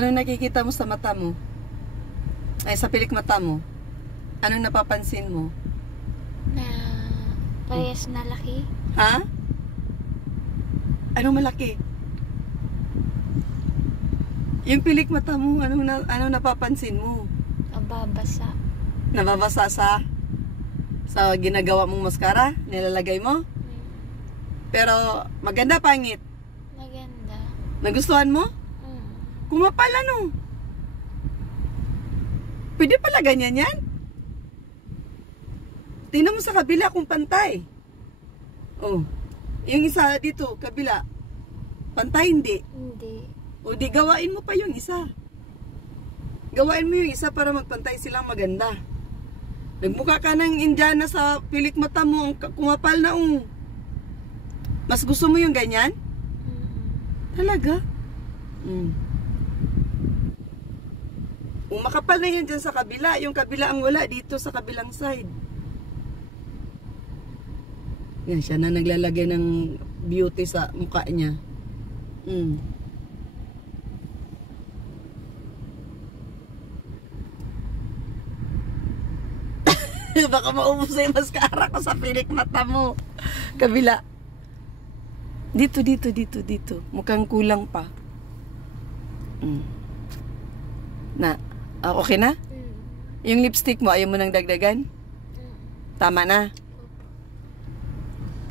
Anong nakikita mo sa mata mo? Ay, sa pilik mata mo? Anong napapansin mo? Na parehas na laki. Ha? Anong malaki? Yung pilik mata mo, anong napapansin mo? Nababasa. Nababasa sa ginagawa mong maskara? Nilalagay mo? Pero maganda, pangit? Maganda. Nagustuhan mo? Kumapal ano? Pwede pala ganyan yan? Tingnan mo sa kabila kung pantay. Oh. Yung isa dito, kabila. Pantay, hindi. Hindi. O di gawain mo pa yung isa. Gawain mo yung isa para magpantay silang maganda. Nagmukha ka ng Indiana sa pilik mata mo, ang kumapal na Mas gusto mo yung ganyan? Talaga? Makapal na yan dyan sa kabila. Yung kabila ang wala dito sa kabilang side. Yan, siya na naglalagay ng beauty sa mukha niya. Baka maubos na yung mascara ko sa pilik mata mo. Kabila. Dito. Mukhang kulang pa. Okay na? Yung lipstick mo, ayaw mo nang dagdagan? Tama na.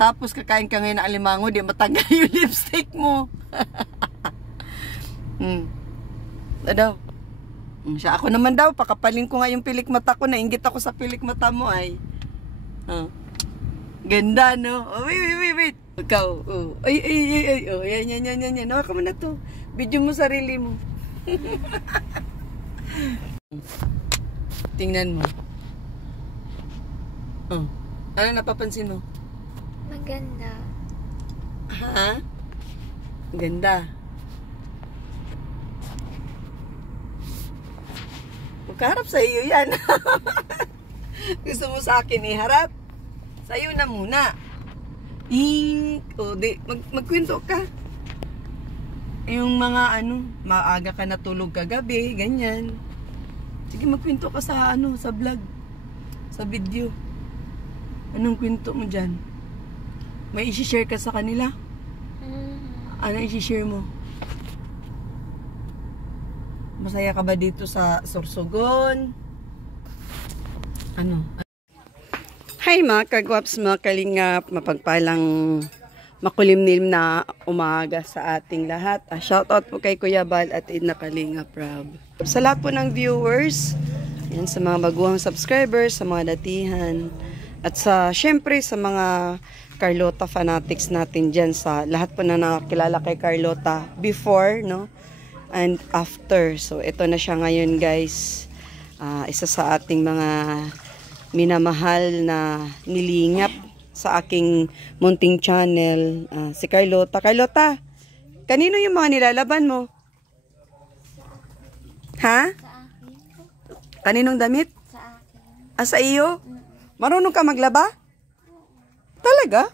Tapos kakain ka ngayon ng alimango, di matanggal yung lipstick mo. Daw. Siya ako naman daw, pakapalin ko nga yung pilik mata ko, nainggit ako sa pilik mata mo ay. Ganda, no? Oh, wait. Ikaw, Ay, yan. Nawaka mo na to. Video mo sarili mo. Tingnan mo. Ano napapansin mo? Maganda. Ha? Ganda. Magkaharap sa iyo yan. Gusto mo sa akin iharap? Sa iyo na muna. Magkwento ka. Yung mga maaga ka natulog kagabi, ganyan. Sige, magkwento ka sa sa vlog, sa video. Anong kwento mo dyan? May i-share ka sa kanila? Ano i-share mo? Masaya ka ba dito sa Sorsogon? Hi mga kagwaps, mga kalingap, mapagpalang makulimlim na umaga sa ating lahat. Shoutout po kay Kuya Bal at Edna Kalingap Rob. Sa lahat po ng viewers, yan, sa mga baguhang subscribers, sa mga datihan, at syempre sa mga Carlota fanatics natin dyan, sa lahat po na nakakilala kay Carlota before, no? And after. So ito na siya ngayon, guys. Isa sa ating mga minamahal na nilingap sa aking munting channel, si Carlota. Carlota, kanino yung mga nilalaban mo? Ha? Sa akin. Kaninong damit? Sa akin. Sa iyo? Marunong ka maglaba? Talaga?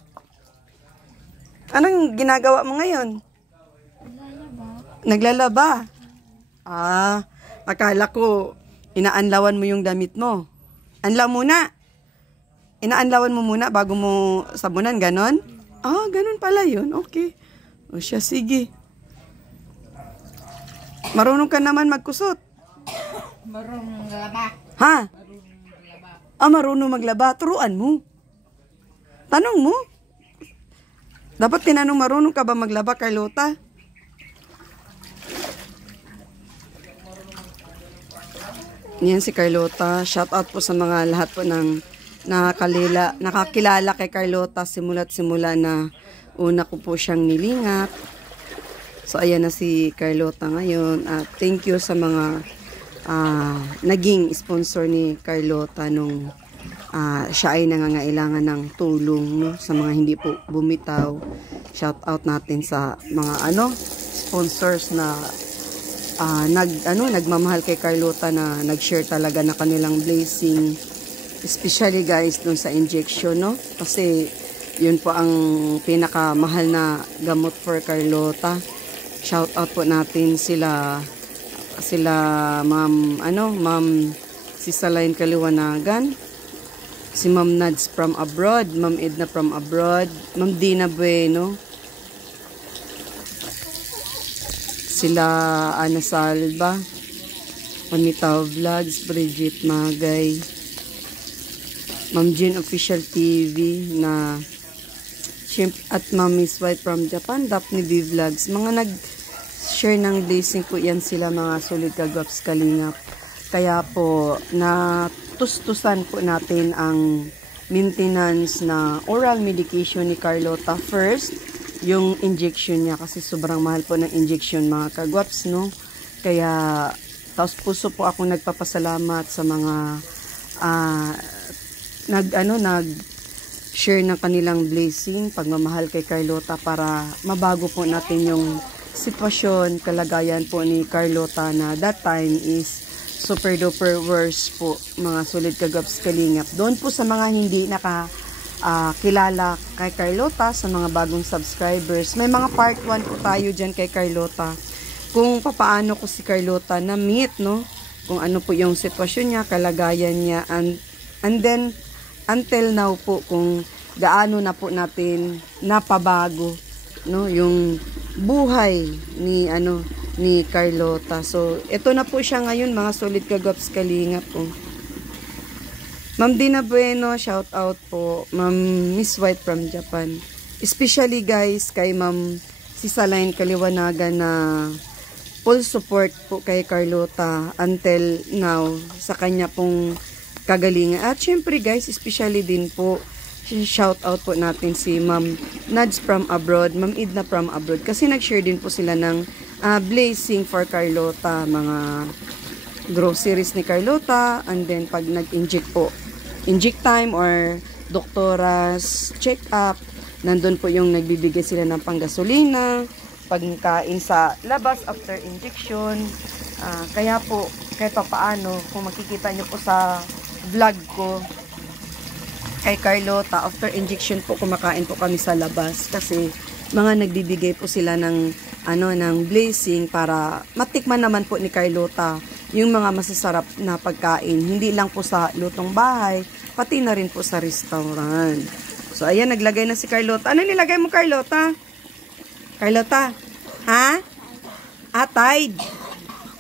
Anong ginagawa mo ngayon? Naglalaba. Akala ko inaanlawan mo yung damit mo. Anlaw muna. Inaanlawan mo muna bago mo sabunan, ganon? Ganon pala yun. Okay. O siya, sige. Marunong ka naman magkusot. Marunong maglaba. Ha? Marunong maglaba. Turuan mo. Tanong mo. Dapat tinanong, marunong ka ba maglaba, Carlota? Yan si Carlota. Shout out po sa mga lahat po ng nakakilala kay Carlota simula't simula na una ko po siyang nilingap. So ayan na si Carlota ngayon. Thank you sa mga naging sponsor ni Carlota nung siya ay nangangailangan ng tulong, no? Sa mga hindi po bumitaw. Shout out natin sa mga sponsors na nagmamahal kay Carlota, na nag-share talaga na kanilang blessing, especially guys dun sa injection, no? Kasi yun po ang pinakamahal na gamot for Carlota. Shout out po natin sila sila Ma'am, Ma'am Sisaline Kaliwanagan, si Ma'am Nads from abroad, Ma'am Edna from abroad, Ma'am Dina Bueno, sila Ana Salva, Pamitaw Vlogs, Bridget Magay, Ma'am Jean Official TV na at Ma'am Miss White from Japan, Daphne B Vlogs. Mga nag-share ng blessing po yan sila, mga solid kagwaps kalingap. Kaya po, natustusan po natin ang maintenance na oral medication ni Carlota. First, yung injection niya kasi sobrang mahal po ng injection mga kagwaps, no? Kaya, taos puso po ako nagpapasalamat sa mga nag-share ng kanilang blessing, pagmamahal kay Carlota para mabago po natin yung sitwasyon, kalagayan po ni Carlota na that time is super duper worse po, mga solid kagwaps kalingap. Doon po sa mga hindi kilala kay Carlota, sa mga bagong subscribers, may mga part 1 po tayo dyan kay Carlota. Kung papaano ko si Carlota na meet, no? Kung ano po yung sitwasyon niya, kalagayan niya, and then until now po kung gaano na po natin napabago, no, yung buhay ni Carlota. So ito na po siya ngayon, mga solid kagwaps kalingap po. Ma'am Dina Bueno, shout out po. Ma'am Miss White from Japan. Especially guys kay Ma'am Sisaline Kaliwanagan na full support po kay Carlota until now sa kanya pong kagalingan. At syempre guys, especially din po, shout out po natin si Ma'am Nads from abroad, Ma'am Edna from abroad. Kasi nag-share din po sila ng blessing for Carlota, mga groceries ni Carlota, and then pag nag-inject po, inject time or doktoras check-up, nandun po yung nagbibigay sila ng panggasolina, pagkain sa labas after injection. Kaya po, kahit papaano, kung makikita nyo po sa vlog ko kay Carlota, after injection po kumakain po kami sa labas kasi mga nagbibigay po sila ng ng blessing para matikman naman po ni Carlota yung mga masasarap na pagkain, hindi lang po sa lutong bahay, pati na rin po sa restaurant. So ayan, naglagay na si Carlota. Ano nilagay mo, Carlota? Carlota? Ha? Tide.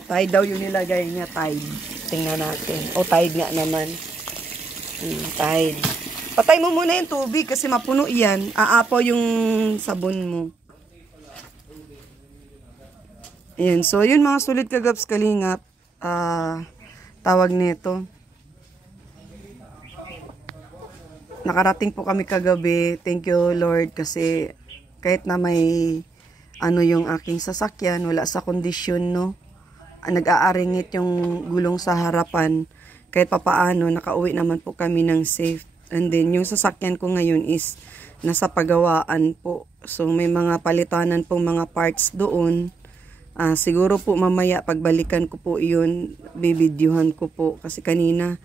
Tide daw yung nilagay niya, Tide. Tingnan natin. O, Tide nga naman. Tide. Patay mo muna yung tubig kasi mapuno yan. Aapaw yung sabon mo. Ayan. So, yun mga sulit kagwaps kalingap. Tawag nito. Nakarating po kami kagabi. Thank you, Lord. Kasi kahit na may yung aking sasakyan, wala sa kondisyon, no? Nag-aaringit yung gulong sa harapan. Kahit papaano, nakauwi naman po kami ng safe. And then, yung sasakyan ko ngayon is nasa pagawaan po. So, may mga palitanan pong mga parts doon. Siguro po mamaya, pagbalikan ko po yun, bibidyuhan ko po. Kasi kanina,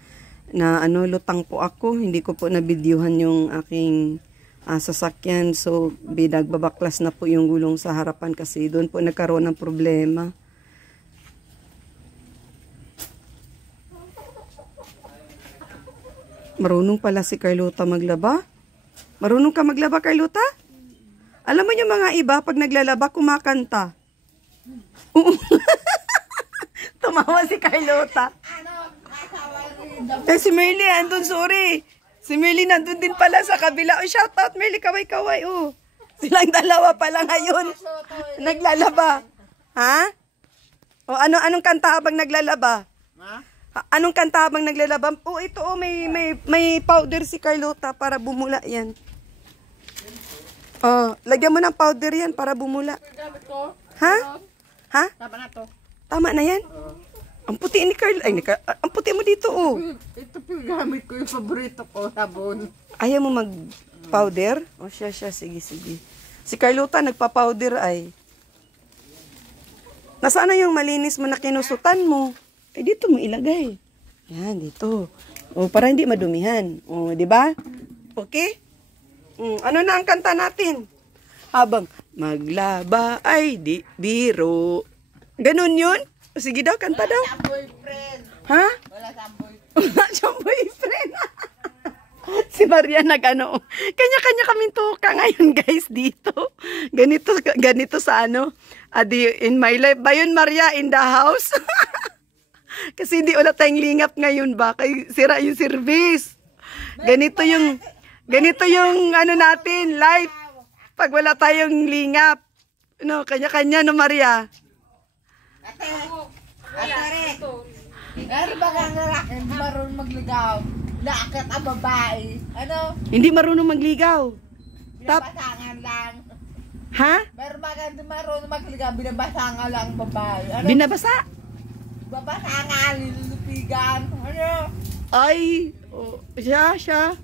na lutang po ako. Hindi ko po nabidyuhan yung aking sasakyan. So, nagbabaklas na po yung gulong sa harapan kasi doon po nagkaroon ng problema. Marunong pala si Carlota maglaba. Marunong ka maglaba, Carlota? Alam mo yung mga iba, pag naglalaba, kumakanta. Tumawa si Carlota. Si Merly, andun, sorry. Si Merly nandun din pala sa kabila. Oh, shout out, Merly, kaway-kaway. Oh. Silang dalawa pala ngayon. Naglalaba. Ha? O, anong kanta habang naglalaba? Ha? Anong kanta habang naglalaba? Oh, ito, may powder si Carlota para bumula yan. Oh, lagyan mo ng powder yan para bumula. Ha? Ha? Tama na to. Tama na yan? Ang puti ni Carl. Ang puti mo dito, oh. Ito po gamit ko, yung paborito ko, sabon. Ayaw mo mag-powder? O, siya. Sige. Si Carlota nagpa-powder ay. Nasaan na yung malinis mo na kinusutan mo? Dito mo ilagay. Yan, dito. O, para hindi madumihan. O, di ba? Okay? Ano na ang kanta natin? Habang maglaba ay di biro. Ganun yun? Sige daw, kanta daw. Wala siyang boyfriend. Ha? Wala siyang boyfriend. Wala siyang boyfriend. Si Maria nag-ano. Kanya-kanya kaming tuka ngayon guys dito. Ganito sa ano. In my life. Ba yun Maria in the house? Kasi hindi ulit tayong lingap ngayon ba? Kaya sira yung service. Ganito yung ano natin, life. Pag wala tayong lingap. No, kanya-kanya no Maria. Ate Ate, meron ba kang lalaki marunong magligaw? Naakit ang babae. Ano? Hindi marunong magligaw. Binabasangan lang. Ha? Meron ba kang marunong magligaw? Binabasangan lang ang babae. Ano? Binabasa? Babasangan, nilulupigan. Ano? Ay, siya.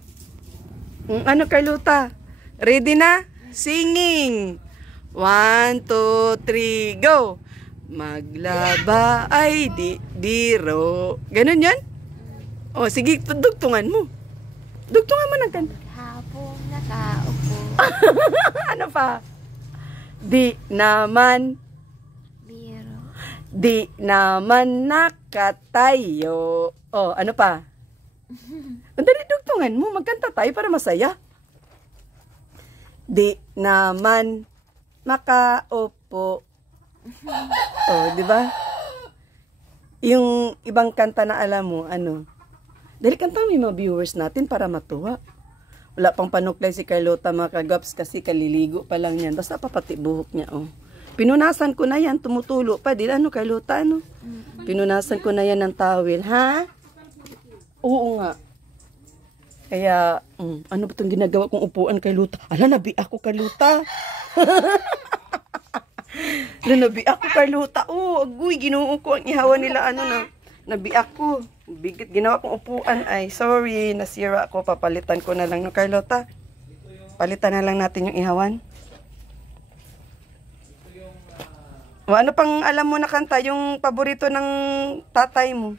Ano Carlota? Ready na? Singing. 1, 2, 3, go! Maglaba ay diro. Ganun yan? O, sige, dugtungan mo. Dugtungan mo ng kanta. Habang nakaupo, Ano pa? Di naman, biro, di naman nakatayo. O, ano pa? Ang dali dugtungan mo. Magkanta tayo para masaya. Di naman makaupo. Oh, di ba? Yung ibang kanta na alam mo, ano? Dali kanta mo yung mga viewers natin para matuwa. Wala pang panuklay si Carlota mga kagaps kasi kaliligo pa lang yan. Basta papati buhok niya, oh. Pinunasan ko na yan, tumutulo pa. Di ano, Carlota, ano? Pinunasan ko na yan ng towel, ha? Oo nga. Kaya, ano ba itong ginagawa kong upuan kay Luta? Ala, nabi ako kay Luta. Ala, nabi ako kay Luta. Oh, agoy, ginuo ko ang ihawa nila. Ano na, nabi ako. Bigit, ginawa kong upuan. Ay, sorry, nasira ako. Papalitan ko na lang no, Carlota. Palitan na lang natin yung ihawan. O, ano pang alam mo na kanta? Yung paborito ng tatay mo?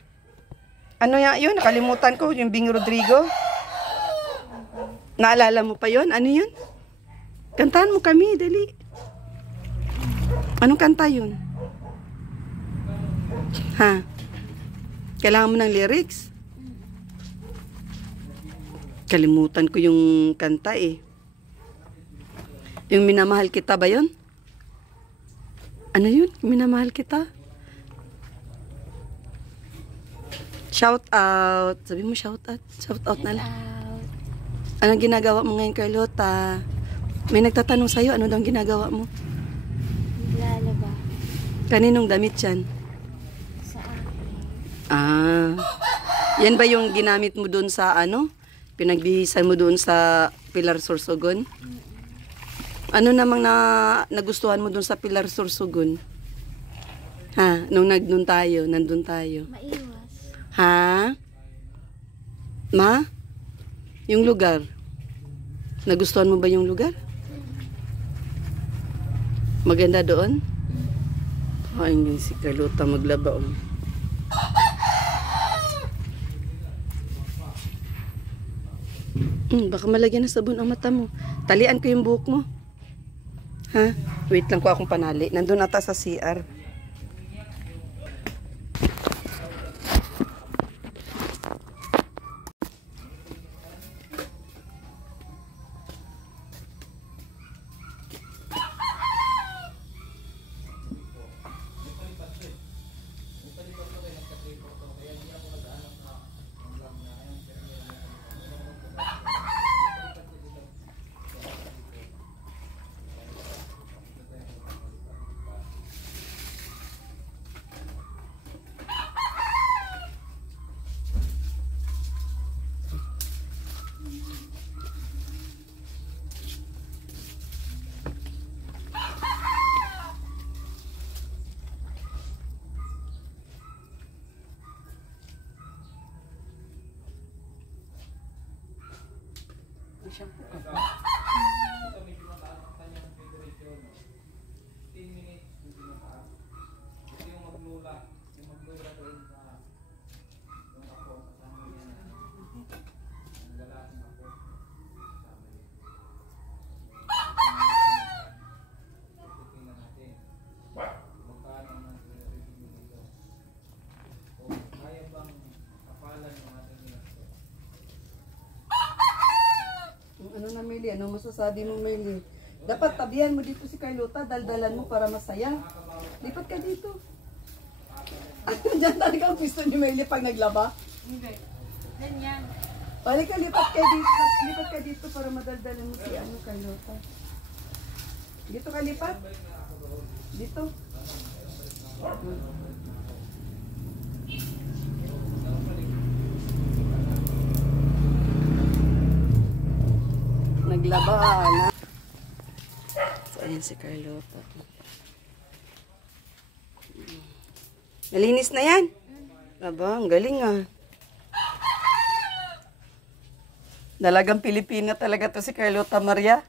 Ano yun? Nakalimutan ko. Yung Bing Rodrigo. Naalala mo pa yon? Ano yun? Kantahan mo kami, dali. Anong kanta yun? Ha? Kailangan mo ng lyrics? Kalimutan ko yung kanta eh. Yung minamahal kita ba yun? Ano yun? Minamahal kita? Shout out. Sabi mo shout out. Shout out na lang. out, Anong ginagawa mo ngayon, Carlota? May nagtatanong sa'yo, ano daw ang ginagawa mo? lalaba Kaninong damit yan? sa akin. Ah. Yan ba yung ginamit mo doon sa ano? Pinagbihisan mo doon sa Pilar Sorsogon? Ano namang nagustuhan mo doon sa Pilar Sorsogon? Ha? Nung nandun tayo. Maiwas. Ha? Ma? Yung lugar? Nagustuhan mo ba yung lugar? Maganda doon? Ay, hindi si Carlota maglaba. Oh. Baka malagyan ng sabon ang mata mo. Talian ko yung buhok mo. Ha? Wait lang ko akong panali. Nandun ata sa CR. Ano masasabi mo, Merly? Dapat tabihan mo dito si Carlota, daldalan mo para masaya. Lipat ka dito. Ano dyan talaga ang pisto ni Merly pag naglaba? Hindi. Ganyan. Balik ka, lipat ka dito para madaldalan mo si Carlota. Dito ka lipat. Dito. Naglaba na. So, ayan si Carlota. Malinis na yan. Aba, ang galing ah. Dalagang Pilipina talaga to si Carlota Maria.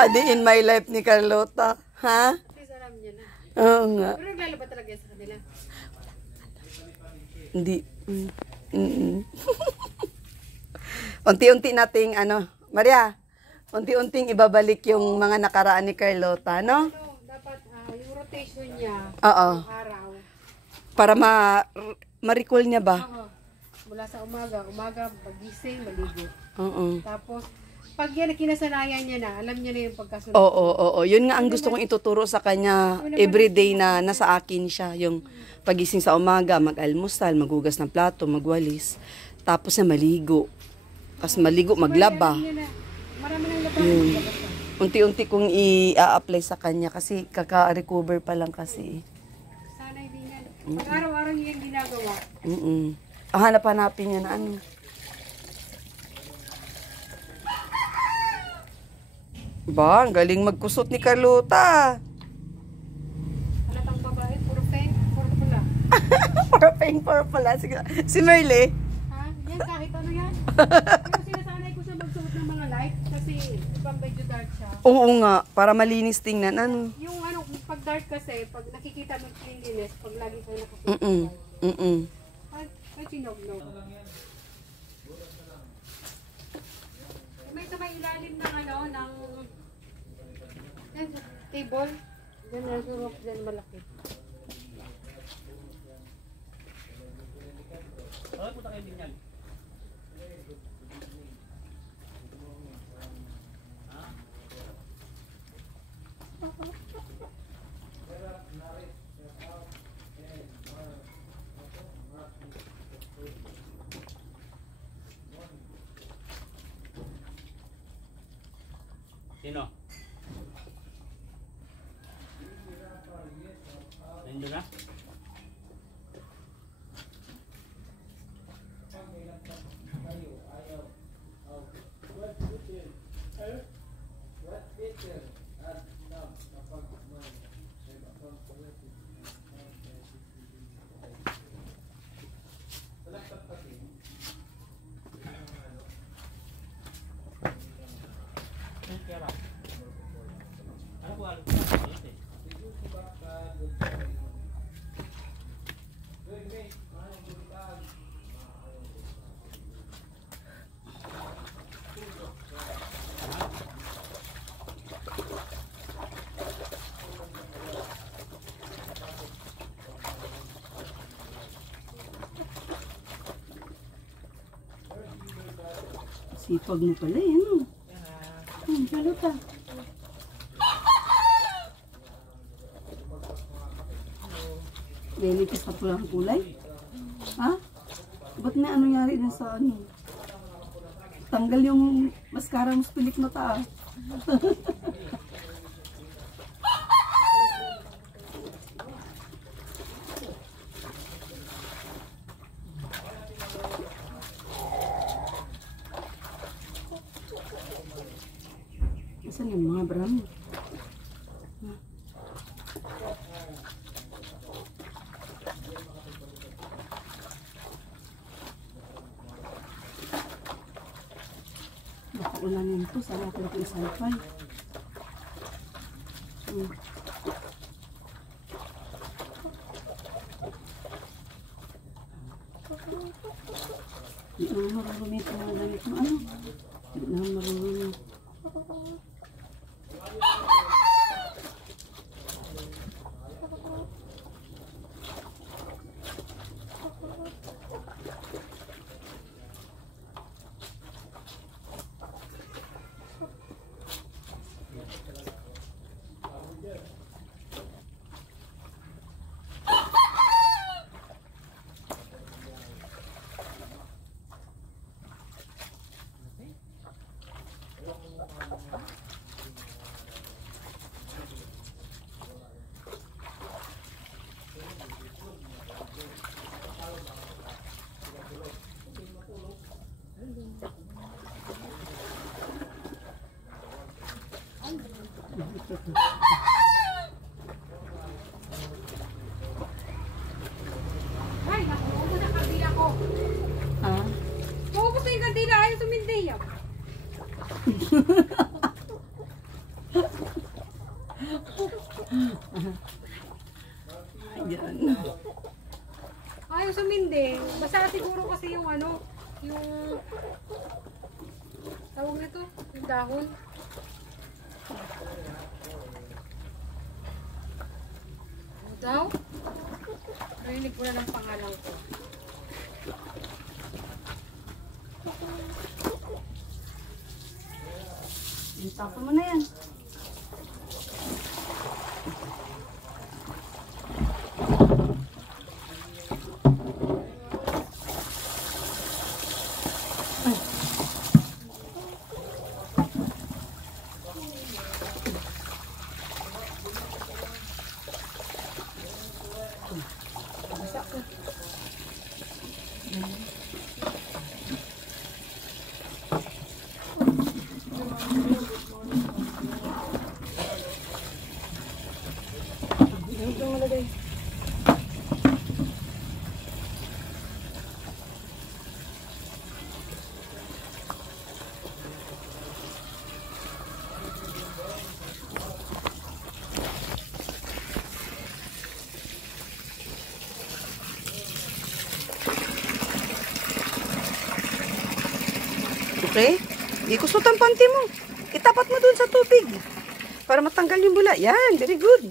Adi in my life ni Carlota. Ha? Alam niya na. Oo nga. Pero naglalaba talaga sa kanila. Hindi. Unti-unti nating Maria, unti-unting ibabalik yung mga nakaraan ni Carlota, no? So, dapat yung rotation niya, Oo. araw. Para ma-recall niya ba? Oo. Mula sa umaga, pagising, maligo. Oo. Tapos, pag yan kinasanayan niya na, alam niya na yung pagkasunod. Oo. Yun nga ang gusto kong ituturo sa kanya everyday na nasa akin siya. Yung pagising sa umaga, mag-almusal, maghugas ng plato, magwalis. Tapos na maligo. Tapos maligo, maglaba. Marami nang laban. Unti-unti kong i-apply sa kanya kasi kaka-recover pa lang kasi. Sana hindi niya. Pag araw-araw niya yung ginagawa. Ang hanap-hanapin niya na ano. Ba, ang galing magkusot ni Carlota. Halatang babae, puro pink, puro pula. Purple pala. Sige. Si Merle. Ha? Yan, kahit ano yan. Pero sinasanay ko siya magsuot ng mga light kasi ibang medyo dark siya. Oo nga, para malinis tingnan. Ano? Yung pag dark kasi, pag nakikita mo yung cleanliness, pag lagi kayo nakasuot. Ay, sinog-nog. May ilalim ng ng table. Diyan na surok, diyan malaki. Punta kayo din yan. Sino? Nandun na? Sipag mo pala eh, ano? Carlota. Delicate pa pala ang kulay? Ha? Ba't na nangyari na sa ano? Tanggal yung mascara mo sa pilik na ta. Saan yung mga brown? Baka ulan yun to. Sana ako lang isalpay. Hindi naman marunumit ang mga gamit mo. Ano? Hindi naman marunumit. Ay, naku, mo na kandila ko. Ha? Maubos na yung kandila, ayaw tumindi yan. Ayan. Ayaw sumindi. Basta siguro kasi yung ano, yung tawag nito, yung dahon. Ano daw? Narinig ko na ng pangalan ko. Tapon mo na yan. Okay? Ikusot ang panty mo. Itapat mo dun sa tubig. Para matanggal yung bula. Yan, very good.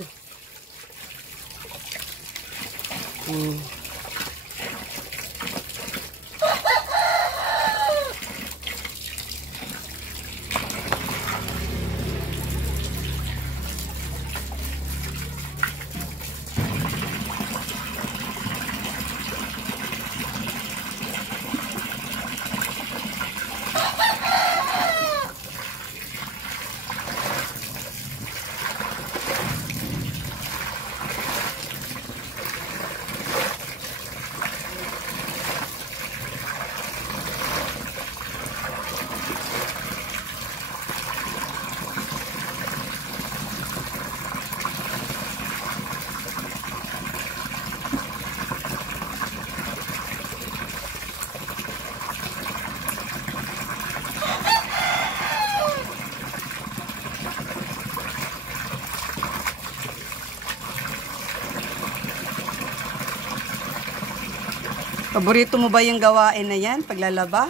Paborito mo ba yung gawain na yan, paglalaba?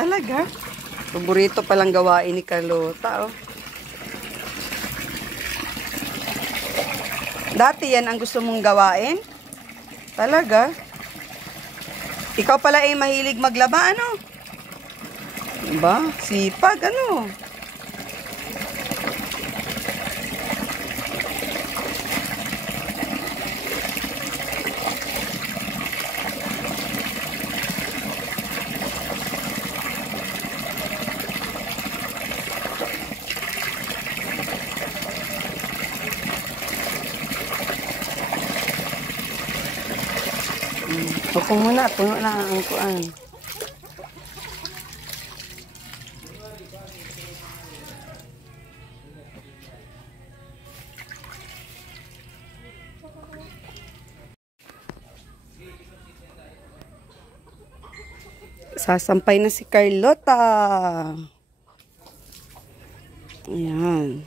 Talaga? Paborito palang gawain ni Carlota, oh. Dati yan ang gusto mong gawain? Talaga? Ikaw pala ay mahilig maglaba, ano? Ba? Sipag, ano? Tukong muna, puno na ang kuan. Sasampay na si Carlota. Ayan.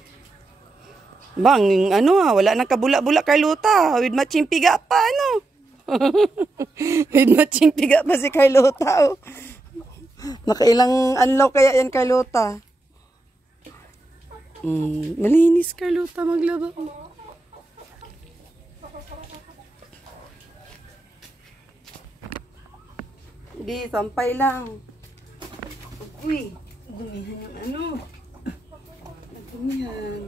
Bang, ano wala nang kabula-bula Carlota. With matching piga pa, ano? With matching piga pa si Carlota, oh. Nakailang anlaw kaya yan, Carlota? Malinis, Carlota, maglaba. Hindi, sampay lang. Uy, dumihan yung ano. Dumihan.